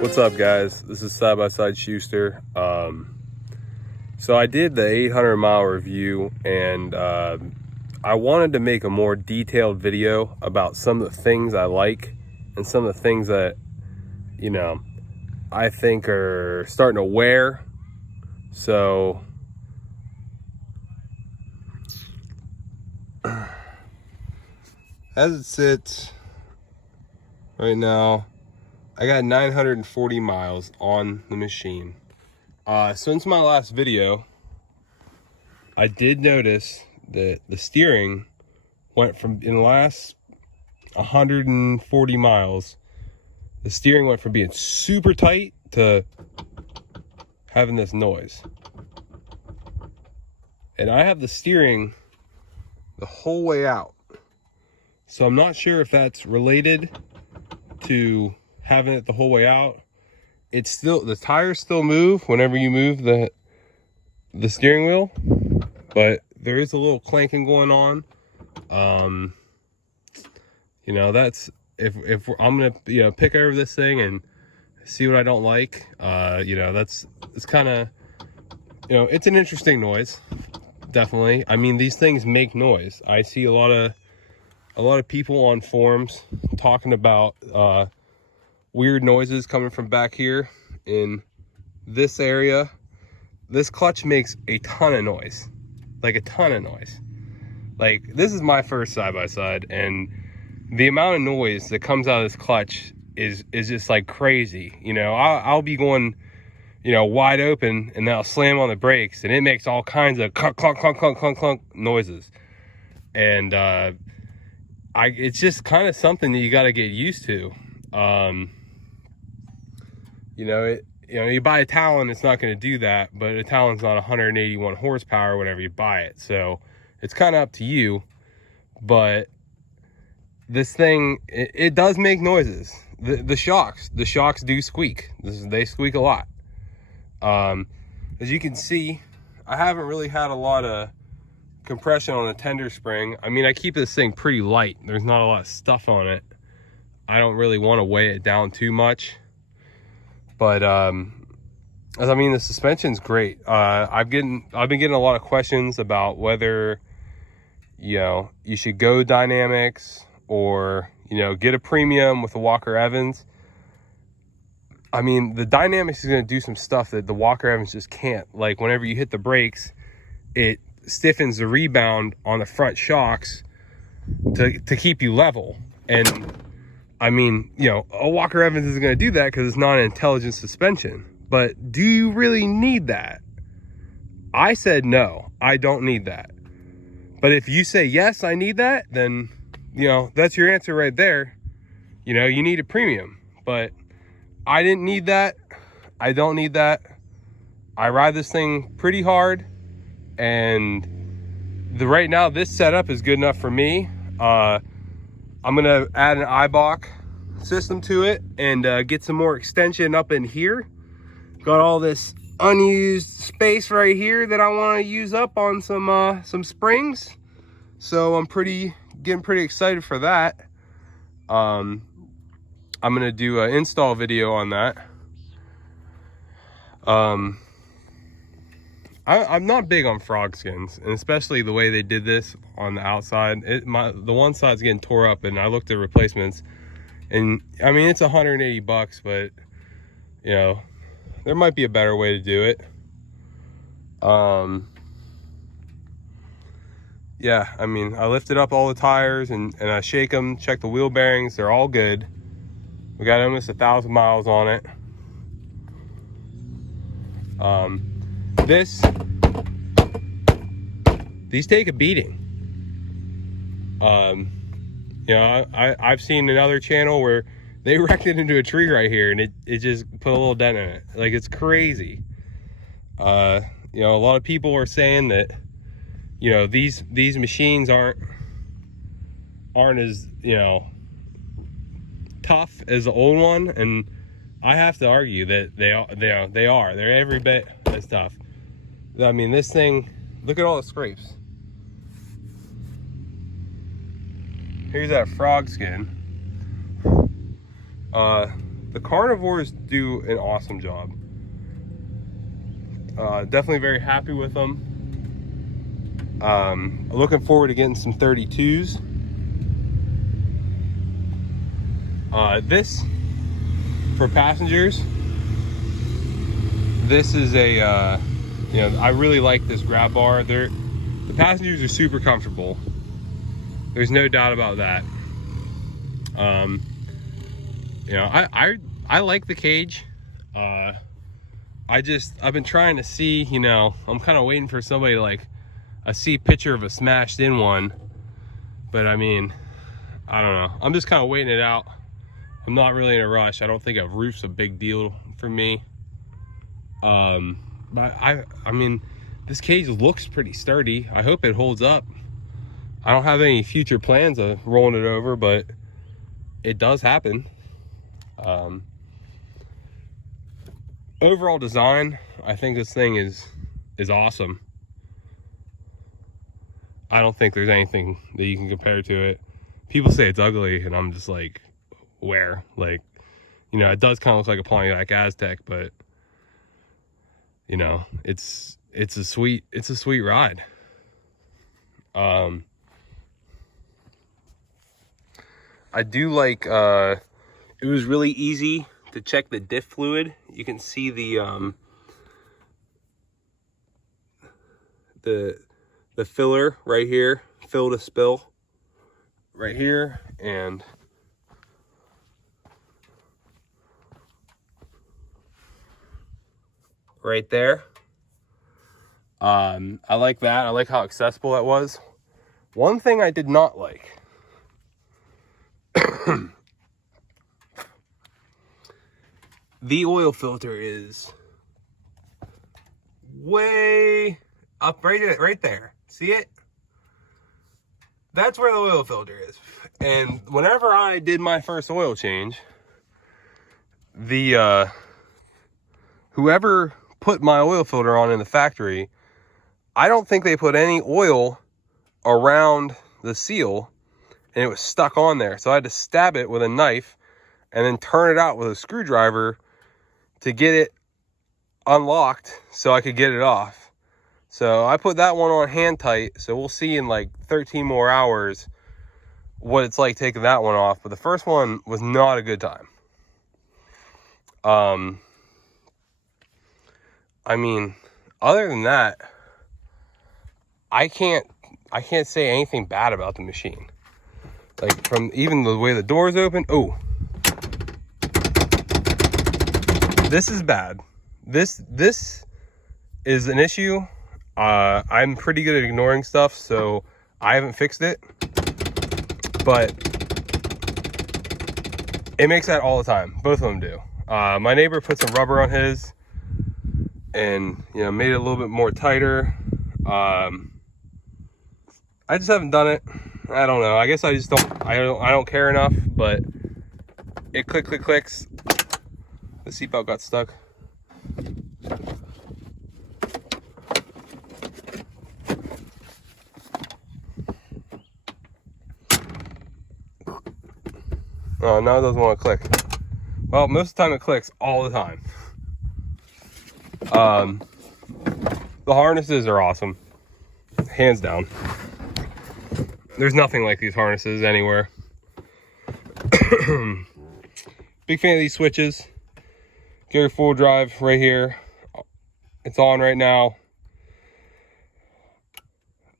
What's up, guys? This is Side by Side Schuster. So I did the 800-mile review, and I wanted to make a more detailed video about some of the things I like and some of the things that, you know, I think are starting to wear. So as it sits right now, I got 940 miles on the machine. Since my last video, I did notice that the steering went from, in the last 140 miles, the steering went from being super tight to having this noise. And I have the steering the whole way out. So I'm not sure if that's related to having it the whole way out. It's still, the tires still move whenever you move the steering wheel, but there is a little clanking going on. You know, that's if I'm gonna, you know, pick over this thing and see what I don't like. You know, it's kind of, you know, it's an interesting noise, definitely. I mean, these things make noise. I see a lot of people on forums talking about weird noises coming from back here in this area. This clutch makes a ton of noise, like a ton of noise. Like, this is my first side-by-side, and the amount of noise that comes out of this clutch is just like crazy. You know, I'll be going, you know, wide open, and then I'll slam on the brakes, and it makes all kinds of clunk, clunk, clunk, clunk, clunk, clunk noises. And it's just kind of something that you got to get used to. You know, you buy a Talon, it's not going to do that, but a Talon's not 181 horsepower whenever you buy it. So it's kind of up to you. But this thing, it does make noises. The shocks do squeak. They squeak a lot. As you can see, I haven't really had a lot of compression on the tender spring. I mean, I keep this thing pretty light. There's not a lot of stuff on it. I don't really want to weigh it down too much. But I mean, the suspension's great. I've been getting a lot of questions about whether, you know, you should go dynamics or, you know, get a premium with the Walker Evans. I mean, the dynamics is going to do some stuff that the Walker Evans just can't. Like, whenever you hit the brakes, it stiffens the rebound on the front shocks to keep you level. And I mean, you know, a Walker Evans isn't going to do that because it's not an intelligent suspension. But do you really need that? I said no, I don't need that. But if you say yes, I need that, then, you know, that's your answer right there. You know, you need a premium. But I didn't need that. I don't need that. I ride this thing pretty hard. And right now, this setup is good enough for me. I'm gonna add an iBock system to it and get some more extension up in here. Got all this unused space right here that I want to use up on some springs. So I'm getting pretty excited for that. I'm gonna do an install video on that. I'm not big on frog skins, and especially the way they did this on the outside. The one side's getting tore up, and I looked at replacements, and I mean, it's 180 bucks, but you know, there might be a better way to do it. Yeah, I mean, I lifted up all the tires and I shake them, check the wheel bearings, they're all good. We got almost 1,000 miles on it. These take a beating. You know, I've seen another channel where they wrecked it into a tree right here, and it just put a little dent in it. Like, it's crazy. You know, a lot of people are saying that, you know, these machines aren't as, you know, tough as the old one, and I have to argue that they are. They're every bit as tough. I mean, this thing, Look at all the scrapes. Here's that frog skin. The carnivores do an awesome job. Definitely very happy with them. Looking forward to getting some 32s. This, for passengers, this is a, you know, I really like this grab bar. The passengers are super comfortable. There's no doubt about that. You know, I like the cage. I've been trying to see, you know, I'm kind of waiting for somebody to like, I see a picture of a smashed in one, but I mean, I don't know. I'm just kind of waiting it out. I'm not really in a rush. I don't think a roof's a big deal for me. But I mean, this cage looks pretty sturdy. I hope it holds up. I don't have any future plans of rolling it over, but it does happen. Overall design, I think this thing is awesome. I don't think there's anything that you can compare to it. People say it's ugly, and I'm just like, where? Like, you know, it does kind of look like a Pontiac Aztec, but you know, it's a sweet ride. I do like, it was really easy to check the diff fluid. You can see the filler right here, fill to spill right here, and right there. I like that. I like how accessible that was. One thing I did not like, the oil filter is way up right there. See it? That's where the oil filter is. And whenever I did my first oil change, the whoever put my oil filter on in the factory, I don't think they put any oil around the seal, and it was stuck on there. So I had to stab it with a knife and then turn it out with a screwdriver to get it unlocked so I could get it off. So I put that one on hand tight. So we'll see in like 13 more hours what it's like taking that one off. But the first one was not a good time. I mean, other than that, I can't say anything bad about the machine. Like, from even the way the doors open. Oh, this is bad. This is an issue. I'm pretty good at ignoring stuff, so I haven't fixed it. But it makes that all the time. Both of them do. My neighbor put some rubber on his, and you know, made it a little bit more tighter. I just haven't done it. I don't know. I guess I just don't care enough, but it clicks. The seatbelt got stuck. Oh, now it doesn't want to click. Well, most of the time it clicks all the time. The harnesses are awesome. Hands down. There's nothing like these harnesses anywhere. Big fan of these switches. Gear full drive right here. It's on right now.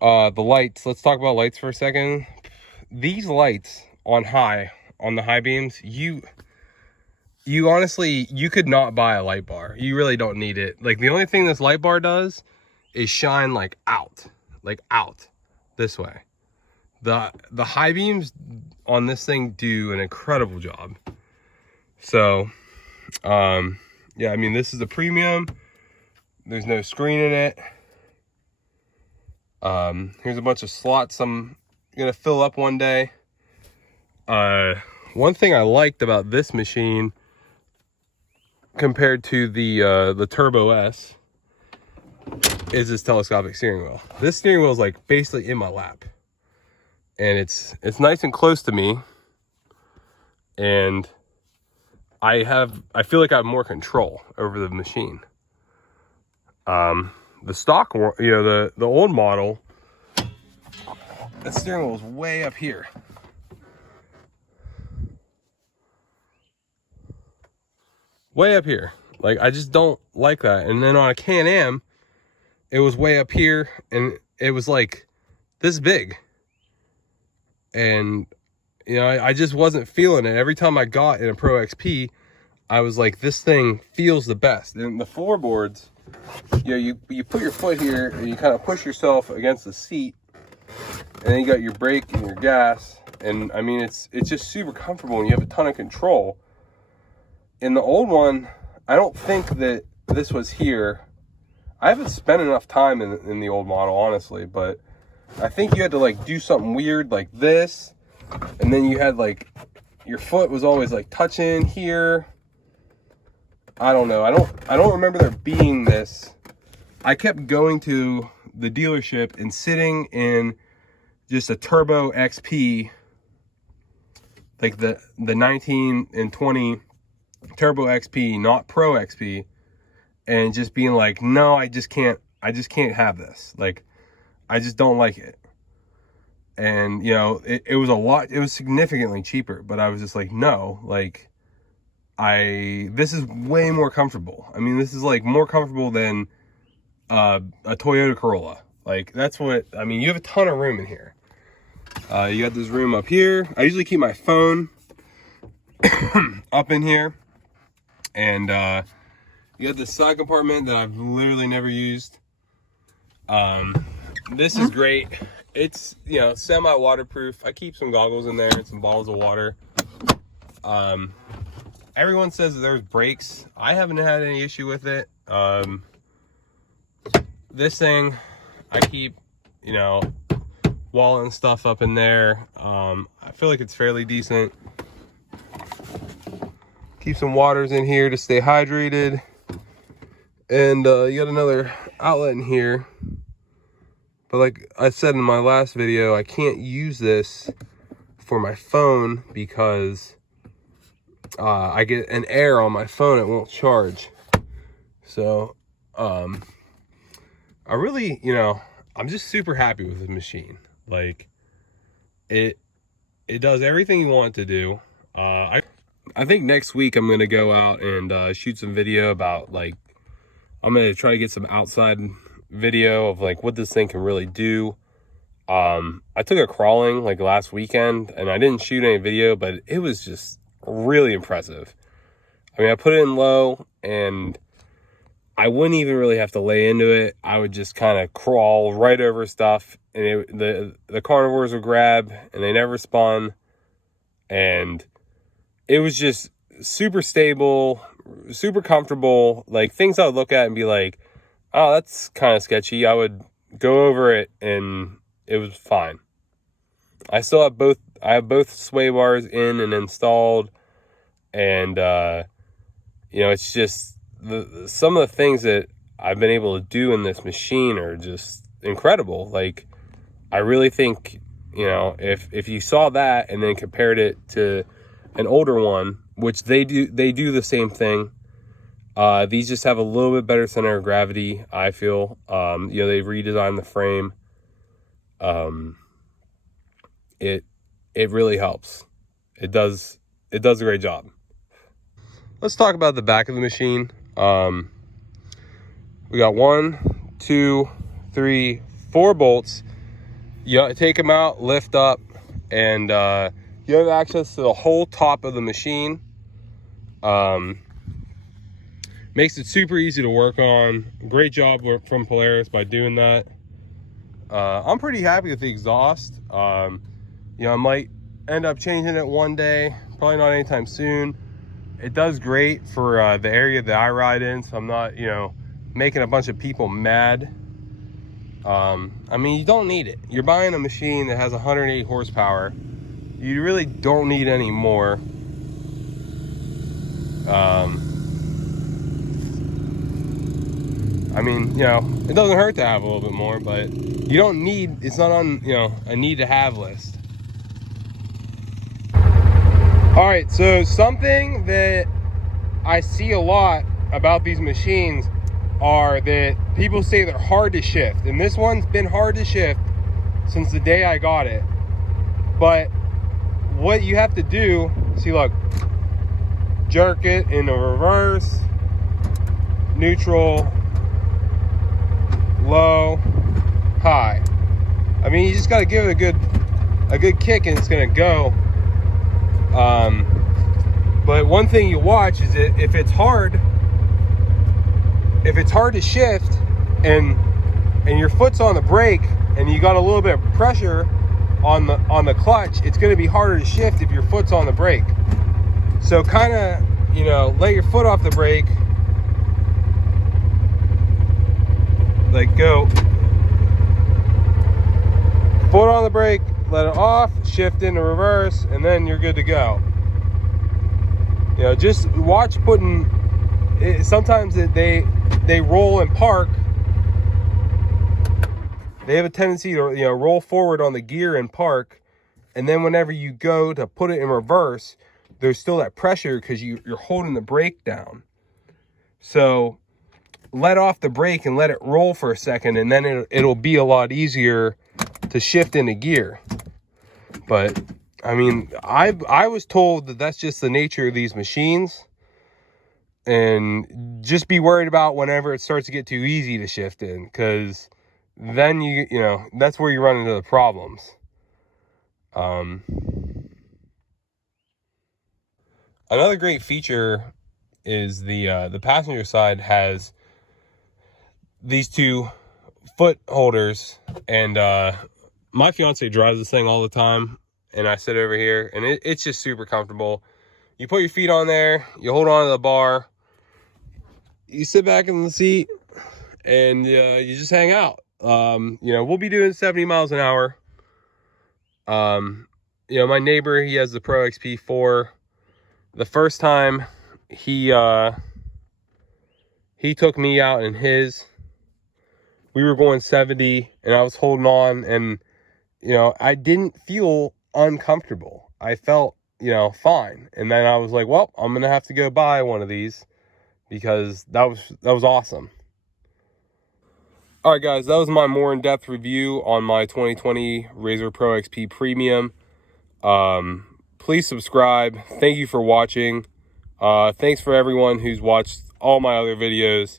The lights. Let's talk about lights for a second. These lights on the high beams, you honestly, you could not buy a light bar. You really don't need it. Like, the only thing this light bar does is shine like out this way. The high beams on this thing do an incredible job. So, yeah, I mean, this is a premium. There's no screen in it. Here's a bunch of slots I'm gonna fill up one day. One thing I liked about this machine compared to the Turbo S is this telescopic steering wheel. This steering wheel is like basically in my lap, and it's nice and close to me, and I feel like I have more control over the machine. The stock, you know, the old model, the steering wheel is way up here. Way up here. Like, I just don't like that. And then on a Can-Am, it was way up here, and it was like this big. And, you know, I just wasn't feeling it. Every time I got in a Pro XP, I was like, this thing feels the best. And the floorboards, you know, you put your foot here and you kind of push yourself against the seat, and then you got your brake and your gas, and I mean it's just super comfortable, and you have a ton of control. In the old one, I don't think that this was here. I haven't spent enough time in the old model, honestly, but I think you had to like do something weird like this, and then you had like your foot was always like touching here. I don't know. I don't remember there being this. I kept going to the dealership and sitting in just a Turbo XP, like the 19 and 20 Turbo XP, not Pro XP, and just being like, no, I just can't have this. Like, I just don't like it. And, you know, it was significantly cheaper, but I was just like, no, like, this is way more comfortable. I mean, this is like more comfortable than a Toyota Corolla. Like, that's what, I mean, you have a ton of room in here. You got this room up here. I usually keep my phone up in here. And you got this side compartment that I've literally never used. This is great. It's, you know, semi-waterproof. I keep some goggles in there and some bottles of water. Everyone says that there's brakes. I haven't had any issue with it. This thing, I keep, you know, wallet and stuff up in there. I feel like it's fairly decent. Keep some waters in here to stay hydrated. And you got another outlet in here. But like I said in my last video, I can't use this for my phone because I get an error on my phone, it won't charge. So I really, you know, I'm just super happy with the machine. Like, it does everything you want it to do. I think next week I'm gonna go out and shoot some video about, like, I'm gonna try to get some outside video of like what this thing can really do. I took it crawling like last weekend and I didn't shoot any video, but it was just really impressive. I mean, I put it in low and I wouldn't even really have to lay into it. I would just kind of crawl right over stuff, and the carnivores would grab and they never spun, and it was just super stable, super comfortable. Like, things I would look at and be like, oh, that's kind of sketchy, I would go over it and it was fine. I have both sway bars in and installed, and you know, it's just some of the things that I've been able to do in this machine are just incredible. Like, I really think, you know, if you saw that and then compared it to an older one, which they do the same thing. These just have a little bit better center of gravity, I feel. You know, they've redesigned the frame. It really helps. It does a great job. Let's talk about the back of the machine. We got 1, 2, 3, 4 bolts. You take them out, lift up, and you have access to the whole top of the machine. Makes it super easy to work on. Great job from Polaris by doing that. I'm pretty happy with the exhaust. You know, I might end up changing it one day, probably not anytime soon. It does great for the area that I ride in, so I'm not, you know, making a bunch of people mad. I mean, you don't need it. You're buying a machine that has 180 horsepower. You really don't need any more. I mean, you know, it doesn't hurt to have a little bit more, but you don't need, it's not on, you know, a need to have list. All right, so something that I see a lot about these machines are that people say they're hard to shift, and this one's been hard to shift since the day I got it. But what you have to do, see, look, jerk it in the reverse, neutral, low, high. I mean, you just got to give it a good kick and it's gonna go. But one thing you watch is that if it's hard to shift and your foot's on the brake and you got a little bit of pressure on the clutch, it's going to be harder to shift if your foot's on the brake. So kind of, you know, let your foot off the brake, like go, foot on the brake, let it off, shift into reverse, and then you're good to go. You know, just watch putting, sometimes they roll and park. They have a tendency to, you know, roll forward on the gear and park, and then whenever you go to put it in reverse, there's still that pressure because you're holding the brake down. So let off the brake and let it roll for a second, and then it'll be a lot easier to shift into gear. But I mean, I was told that that's just the nature of these machines, and just be worried about whenever it starts to get too easy to shift in, because then you know, that's where you run into the problems. Another great feature is the passenger side has these two foot holders, and my fiance drives this thing all the time, and I sit over here, and it's just super comfortable. You put your feet on there, you hold on to the bar, you sit back in the seat, and you just hang out. You know, we'll be doing 70 miles an hour. You know, my neighbor, he has the Pro XP 4. The first time he took me out in his, we were going 70, and I was holding on, and you know, I didn't feel uncomfortable. I felt, you know, fine. And then I was like, well, I'm gonna have to go buy one of these, because that was awesome. All right, guys, that was my more in-depth review on my 2020 RZR Pro XP Premium. Please subscribe. Thank you for watching. Thanks for everyone who's watched all my other videos.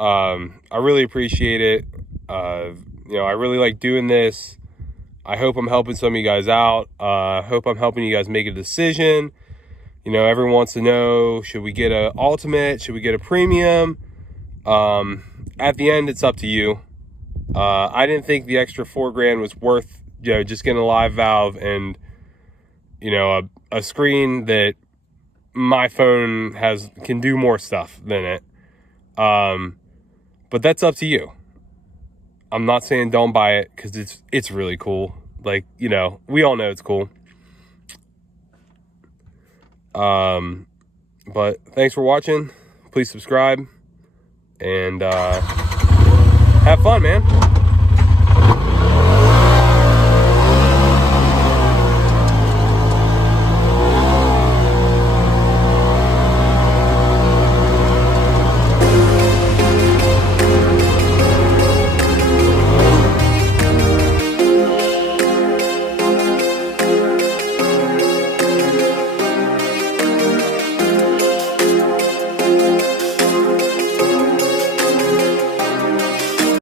I really appreciate it. You know, I really like doing this. I hope I'm helping some of you guys out. I hope I'm helping you guys make a decision. You know, everyone wants to know, should we get an Ultimate? Should we get a Premium? At the end, it's up to you. I didn't think the extra $4,000 was worth, you know, just getting a live valve and, you know, a screen that my phone can do more stuff than it. But that's up to you. I'm not saying don't buy it, because it's really cool. Like, you know, we all know it's cool. But thanks for watching. Please subscribe, and have fun, man.